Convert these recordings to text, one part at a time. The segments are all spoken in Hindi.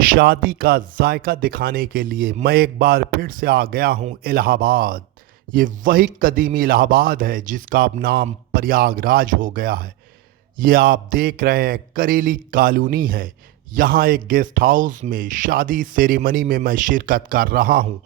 शादी का जायका दिखाने के लिए मैं एक बार फिर से आ गया हूँ इलाहाबाद। ये वही कदीमी इलाहाबाद है जिसका अब नाम प्रयागराज हो गया है। ये आप देख रहे हैं करेली कॉलोनी है। यहाँ एक गेस्ट हाउस में शादी सेरेमनी में मैं शिरकत कर रहा हूँ।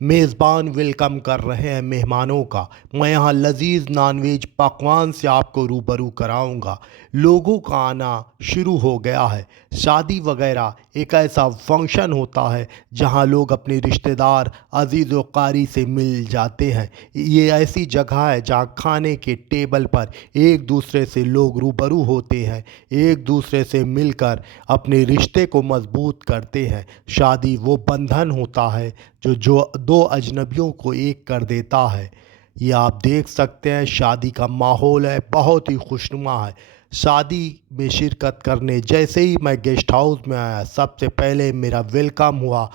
मेज़बान वेलकम कर रहे हैं मेहमानों का। मैं यहाँ लजीज नॉनवेज पकवान से आपको रूबरू कराऊंगा। लोगों का आना शुरू हो गया है। शादी वगैरह एक ऐसा फंक्शन होता है जहाँ लोग अपने रिश्तेदार अजीज़ व कारी से मिल जाते हैं। ये ऐसी जगह है जहाँ खाने के टेबल पर एक दूसरे से लोग रूबरू होते हैं, एक दूसरे से मिलकर अपने रिश्ते को मजबूत करते हैं। शादी वो बंधन होता है जो दो अजनबियों को एक कर देता है। ये आप देख सकते हैं शादी का माहौल है, बहुत ही खुशनुमा है। शादी में शिरकत करने जैसे ही मैं गेस्ट हाउस में आया, सबसे पहले मेरा वेलकम हुआ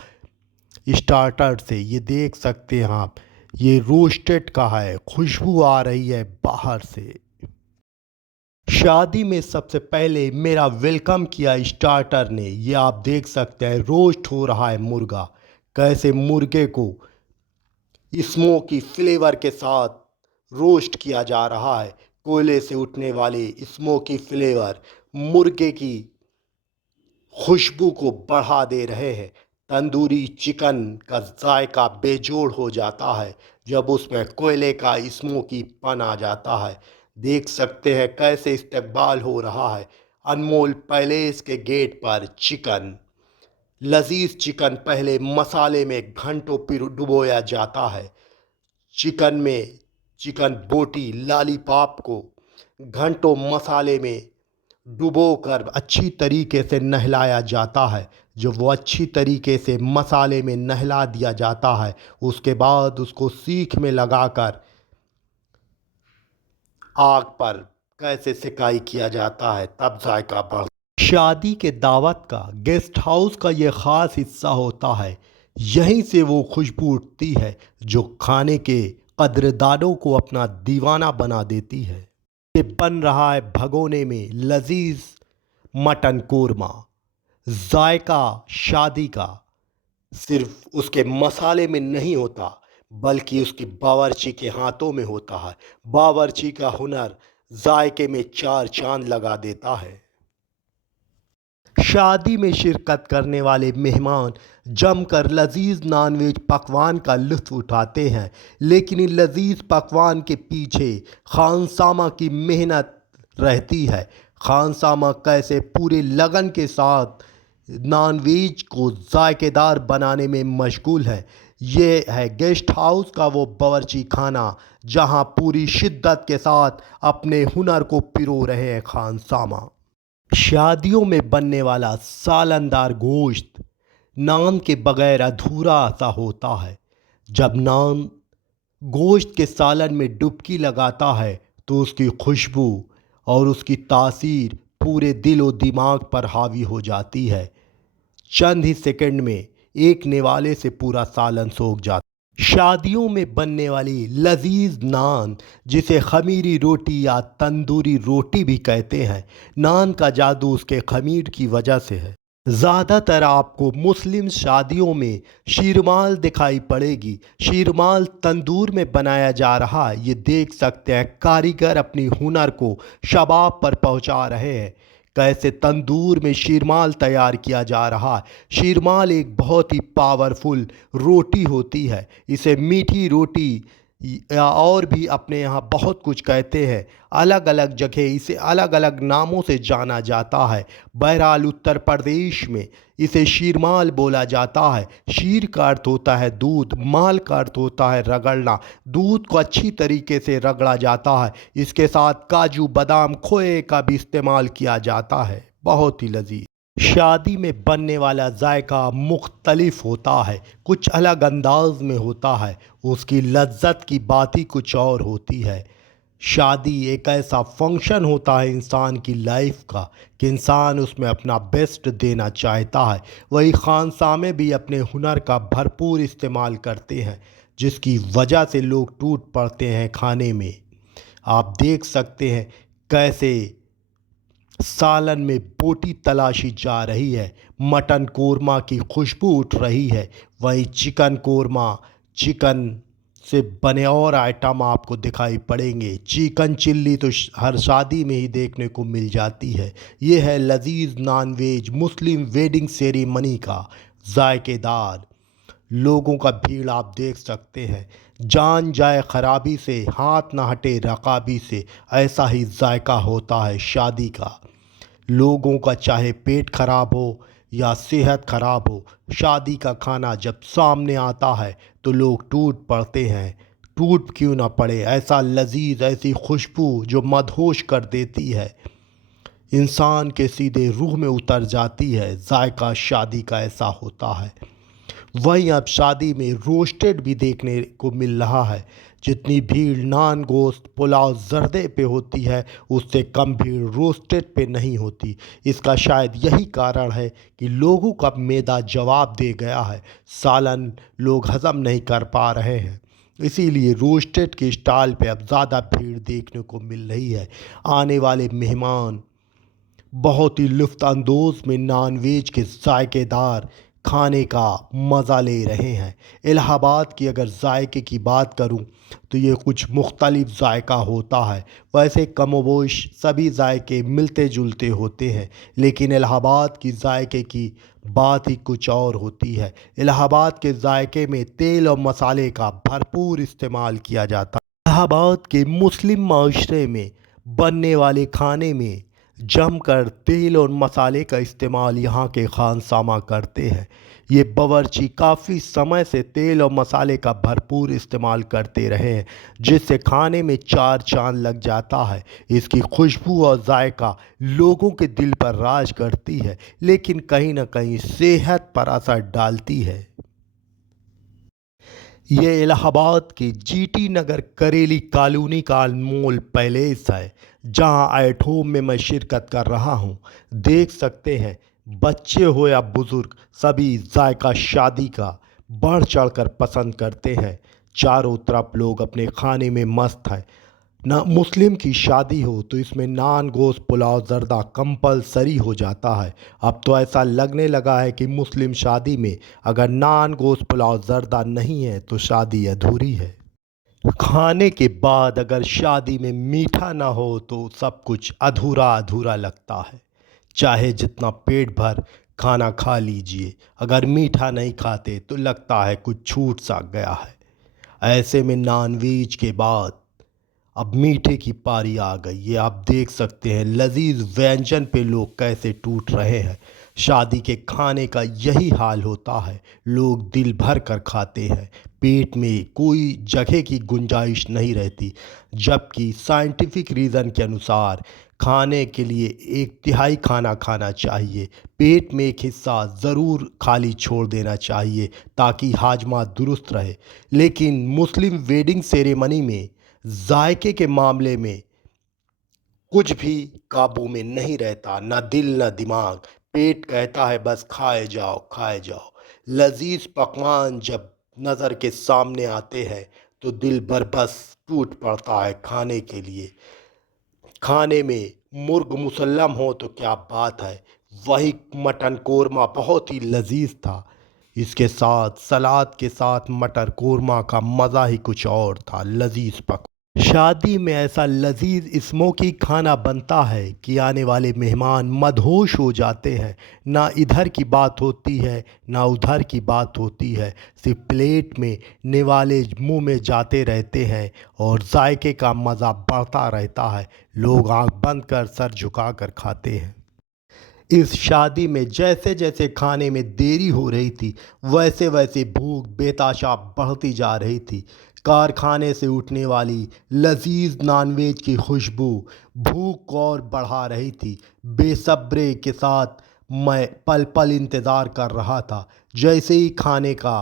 स्टार्टर से। ये देख सकते हैं आप, ये रोस्टेड का है, खुशबू आ रही है बाहर से। शादी में सबसे पहले मेरा वेलकम किया स्टार्टर ने। ये आप देख सकते हैं रोस्ट हो रहा है मुर्गा। कैसे मुर्गे को स्मोकी फ्लेवर के साथ रोस्ट किया जा रहा है। कोयले से उठने वाले स्मोकी फ्लेवर मुर्गे की खुशबू को बढ़ा दे रहे हैं। तंदूरी चिकन का जायका बेजोड़ हो जाता है जब उसमें कोयले का स्मोकीपन आ जाता है। देख सकते हैं कैसे इस्तकबाल हो रहा है। अनमोल पैलेस के गेट पर चिकन, लजीज चिकन पहले मसाले में घंटों डुबोया जाता है। चिकन में चिकन बोटी लॉलीपॉप को घंटों मसाले में डुबोकर अच्छी तरीके से नहलाया जाता है। जब वो अच्छी तरीके से मसाले में नहला दिया जाता है, उसके बाद उसको सीख में लगाकर आग पर कैसे सिकाई किया जाता है, तब जायका बढ़। शादी के दावत का गेस्ट हाउस का ये ख़ास हिस्सा होता है। यहीं से वो खुशबू उठती है जो खाने के कद्रदानों को अपना दीवाना बना देती है। ये बन रहा है भगोने में लजीज मटन कोरमा। जायका शादी का सिर्फ उसके मसाले में नहीं होता, बल्कि उसकी बावर्ची के हाथों में होता है। बावर्ची का हुनर जायके में चार चांद लगा देता है। शादी में शिरकत करने वाले मेहमान जमकर लजीज नॉनवेज पकवान का लुत्फ़ उठाते हैं, लेकिन इन लजीज पकवान के पीछे खानसामा की मेहनत रहती है। खानसामा कैसे पूरे लगन के साथ नॉनवेज को जायकेदार बनाने में मशगूल है। ये है गेस्ट हाउस का वो बावर्ची खाना जहां पूरी शिद्दत के साथ अपने हुनर को पिरो रहे हैं खानसामा। शादियों में बनने वाला सालनदार गोश्त नान के बगैर अधूरा सा होता है। जब नान गोश्त के सालन में डुबकी लगाता है तो उसकी खुशबू और उसकी तासीर पूरे दिल और दिमाग पर हावी हो जाती है। चंद ही सेकंड में एक निवाले से पूरा सालन सोख जाता है। शादियों में बनने वाली लजीज नान, जिसे खमीरी रोटी या तंदूरी रोटी भी कहते हैं, नान का जादू उसके खमीर की वजह से है। ज़्यादातर आपको मुस्लिम शादियों में शीरमाल दिखाई पड़ेगी। शीरमाल तंदूर में बनाया जा रहा है। ये देख सकते हैं कारीगर अपनी हुनर को शबाब पर पहुंचा रहे हैं। कैसे तंदूर में शीरमाल तैयार किया जा रहा है। शीरमाल एक बहुत ही पावरफुल रोटी होती है। इसे मीठी रोटी या और भी अपने यहाँ बहुत कुछ कहते हैं। अलग अलग जगह इसे अलग अलग नामों से जाना जाता है। बहरहाल उत्तर प्रदेश में इसे शीरमाल बोला जाता है। शीर का अर्थ होता है दूध, माल का अर्थ होता है रगड़ना। दूध को अच्छी तरीके से रगड़ा जाता है। इसके साथ काजू, बादाम, खोए का भी इस्तेमाल किया जाता है। बहुत ही लजीज। शादी में बनने वाला जायका मुख्तलिफ होता है, कुछ अलग अंदाज में होता है। उसकी लज्जत की बात ही कुछ और होती है। शादी एक ऐसा फंक्शन होता है इंसान की लाइफ का कि इंसान उसमें अपना बेस्ट देना चाहता है। वही खानसामे भी अपने हुनर का भरपूर इस्तेमाल करते हैं, जिसकी वजह से लोग टूट पड़ते हैं खाने में। आप देख सकते हैं कैसे सालन में बोटी तलाशी जा रही है, मटन कोरमा की खुशबू उठ रही है। वहीं चिकन कोरमा, चिकन से बने और आइटम आपको दिखाई पड़ेंगे। चिकन चिल्ली तो हर शादी में ही देखने को मिल जाती है। ये है लजीज non veg Muslim wedding ceremony का जायकेदार लोगों का भीड़ आप देख सकते हैं। जान जाए खराबी से, हाथ ना हटे रकाबी से, ऐसा ही जायका होता है शादी का। लोगों का चाहे पेट खराब हो या सेहत खराब हो, शादी का खाना जब सामने आता है तो लोग टूट पड़ते हैं। टूट क्यों ना पड़े, ऐसा लजीज, ऐसी खुशबू जो मदहोश कर देती है, इंसान के सीधे रूह में उतर जाती है। जायका शादी का ऐसा होता है। वहीं अब शादी में रोस्टेड भी देखने को मिल रहा है। जितनी भीड़ नान गोश्त पुलाव जर्दे पे होती है, उससे कम भीड़ रोस्टेड पे नहीं होती। इसका शायद यही कारण है कि लोगों का मैदा जवाब दे गया है, सालन लोग हज़म नहीं कर पा रहे हैं, इसीलिए रोस्टेड के स्टॉल पे अब ज़्यादा भीड़ देखने को मिल रही है। आने वाले मेहमान बहुत ही लुफ्त में नॉन वेज के जायकेदार खाने का मज़ा ले रहे हैं। इलाहाबाद की अगर जायके की बात करूं तो ये कुछ मुख्तलिफ जायका होता है। वैसे कमोबोश सभी जायके मिलते जुलते होते हैं, लेकिन इलाहाबाद की जायके की बात ही कुछ और होती है। इलाहाबाद के जायके में तेल और मसाले का भरपूर इस्तेमाल किया जाता है। इलाहाबाद के मुस्लिम माशरे में बनने वाले खाने में जमकर तेल और मसाले का इस्तेमाल यहाँ के खानसामा करते हैं। ये बावर्ची काफ़ी समय से तेल और मसाले का भरपूर इस्तेमाल करते रहे हैं, जिससे खाने में चार चांद लग जाता है। इसकी खुशबू और जायका लोगों के दिल पर राज करती है, लेकिन कहीं ना कहीं सेहत पर असर डालती है। ये इलाहाबाद के जीटी नगर करेली कॉलोनी का अनमोल पैलेस है, जहां एट होम में मैं शिरकत कर रहा हूं। देख सकते हैं, बच्चे हो या बुज़ुर्ग, सभी जायका शादी का बढ़ चढ़कर पसंद करते हैं। चारों तरफ लोग अपने खाने में मस्त हैं। ना मुस्लिम की शादी हो तो इसमें नान गोश्त पुलाव जर्दा कंपलसरी हो जाता है। अब तो ऐसा लगने लगा है कि मुस्लिम शादी में अगर नान गोश्त पुलाव जर्दा नहीं है तो शादी अधूरी है। खाने के बाद अगर शादी में मीठा ना हो तो सब कुछ अधूरा अधूरा लगता है। चाहे जितना पेट भर खाना खा लीजिए, अगर मीठा नहीं खाते तो लगता है कुछ छूट सा गया है। ऐसे में नॉनवेज के बाद अब मीठे की पारी आ गई। ये आप देख सकते हैं लजीज व्यंजन पे लोग कैसे टूट रहे हैं। शादी के खाने का यही हाल होता है, लोग दिल भर कर खाते हैं, पेट में कोई जगह की गुंजाइश नहीं रहती। जबकि साइंटिफिक रीज़न के अनुसार खाने के लिए एक तिहाई खाना खाना चाहिए, पेट में एक हिस्सा ज़रूर खाली छोड़ देना चाहिए ताकि हाजमा दुरुस्त रहे। लेकिन मुस्लिम वेडिंग सेरेमनी में जायके के मामले में कुछ भी काबू में नहीं रहता, ना दिल ना दिमाग। पेट कहता है बस खाए जाओ खाए जाओ। लजीज पकवान जब नज़र के सामने आते हैं तो दिल भर बस टूट पड़ता है खाने के लिए। खाने में मुर्ग मुसल्लम हो तो क्या बात है, वही मटन कोरमा बहुत ही लजीज था। इसके साथ सलाद के साथ मटर कोरमा का मज़ा ही कुछ और था, लजीज पक। शादी में ऐसा लजीज स्मोकी खाना बनता है कि आने वाले मेहमान मदहोश हो जाते हैं। ना इधर की बात होती है ना उधर की बात होती है, सिर्फ प्लेट में निवाले मुंह में जाते रहते हैं और जायके का मज़ा बढ़ता रहता है। लोग आंख बंद कर सर झुका कर खाते हैं। इस शादी में जैसे जैसे खाने में देरी हो रही थी, वैसे वैसे भूख बेताशा बढ़ती जा रही थी। कारखाने से उठने वाली लजीज नॉनवेज की खुशबू भूख को और बढ़ा रही थी। बेसब्रे के साथ मैं पल पल इंतज़ार कर रहा था। जैसे ही खाने का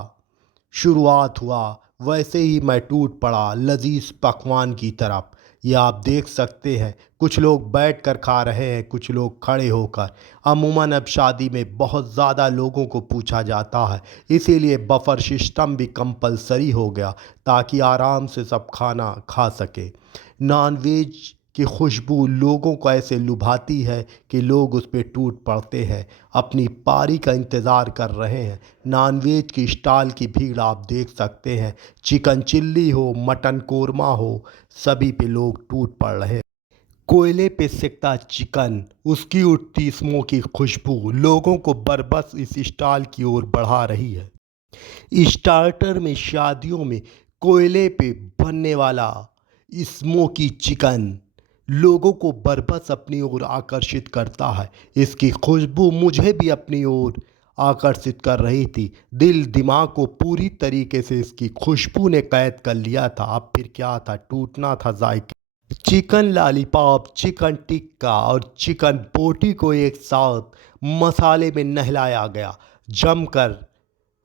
शुरुआत हुआ, वैसे ही मैं टूट पड़ा लजीज पकवान की तरफ। ये आप देख सकते हैं, कुछ लोग बैठ कर खा रहे हैं, कुछ लोग खड़े होकर। अमूमन अब शादी में बहुत ज़्यादा लोगों को पूछा जाता है, इसीलिए बफर सिस्टम भी कंपलसरी हो गया ताकि आराम से सब खाना खा सके। नॉन वेज कि खुशबू लोगों को ऐसे लुभाती है कि लोग उस पर टूट पड़ते हैं, अपनी पारी का इंतज़ार कर रहे हैं। नॉनवेज की स्टॉल की भीड़ आप देख सकते हैं, चिकन चिल्ली हो, मटन कोरमा हो, सभी पे लोग टूट पड़ रहे हैं। कोयले पे सिकता चिकन, उसकी उठती स्मोकी खुशबू लोगों को बरबस इस स्टॉल की ओर बढ़ा रही है। स्टार्टर में शादियों में कोयले पे बनने वाला स्मोकी चिकन लोगों को बरबस अपनी ओर आकर्षित करता है। इसकी खुशबू मुझे भी अपनी ओर आकर्षित कर रही थी। दिल दिमाग को पूरी तरीके से इसकी खुशबू ने कैद कर लिया था। अब फिर क्या था, टूटना था जायके। चिकन लॉलीपॉप, चिकन टिक्का और चिकन बोटी को एक साथ मसाले में नहलाया गया, जमकर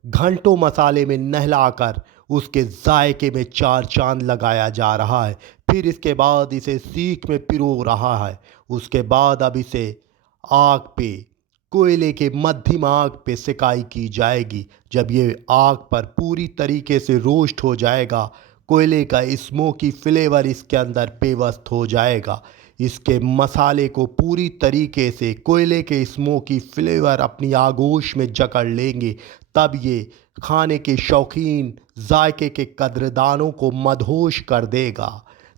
घंटों मसाले में नहलाकर उसके जायके में चार चांद लगाया जा रहा है। फिर इसके बाद इसे सीख में पिरो रहा है। उसके बाद अब इसे आग पे, कोयले के मध्यम आग पे सिकाई की जाएगी। जब ये आग पर पूरी तरीके से रोस्ट हो जाएगा, कोयले का स्मोकी फ्लेवर इसके अंदर पेवस्त हो जाएगा। इसके मसाले को पूरी तरीके से कोयले के स्मोकी फ्लेवर अपनी आगोश में जकड़ लेंगे। तब ये खाने के शौकीन जायके के कद्रदानों को मदहोश कर देगा।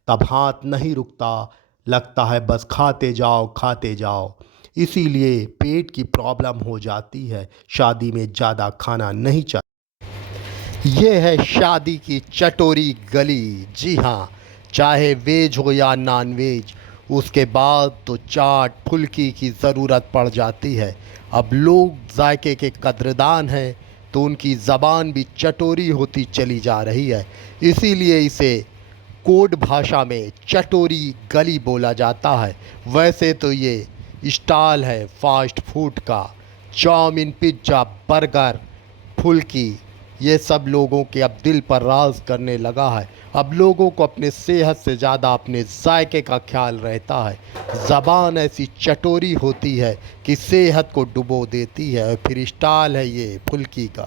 तब हाथ नहीं रुकता, लगता है बस खाते जाओ खाते जाओ। इसीलिए पेट की प्रॉब्लम हो जाती है, शादी में ज़्यादा खाना नहीं चाहिए। ये है शादी की चटोरी गली। जी हाँ, चाहे वेज हो या नॉन वेज, उसके बाद तो चाट फुल्की की ज़रूरत पड़ जाती है। अब लोग जायके के कद्रदान हैं तो उनकी ज़बान भी चटोरी होती चली जा रही है। इसीलिए इसे कोड भाषा में चटोरी गली बोला जाता है। वैसे तो ये स्टॉल है फास्ट फूड का। चाउमीन, पिज्ज़ा, बर्गर, फुल्की, ये सब लोगों के अब दिल पर राज करने लगा है। अब लोगों को अपने सेहत से ज़्यादा अपने जायके का ख्याल रहता है। ज़बान ऐसी चटोरी होती है कि सेहत को डुबो देती है। और फिर स्टाइल है ये फुल्की का।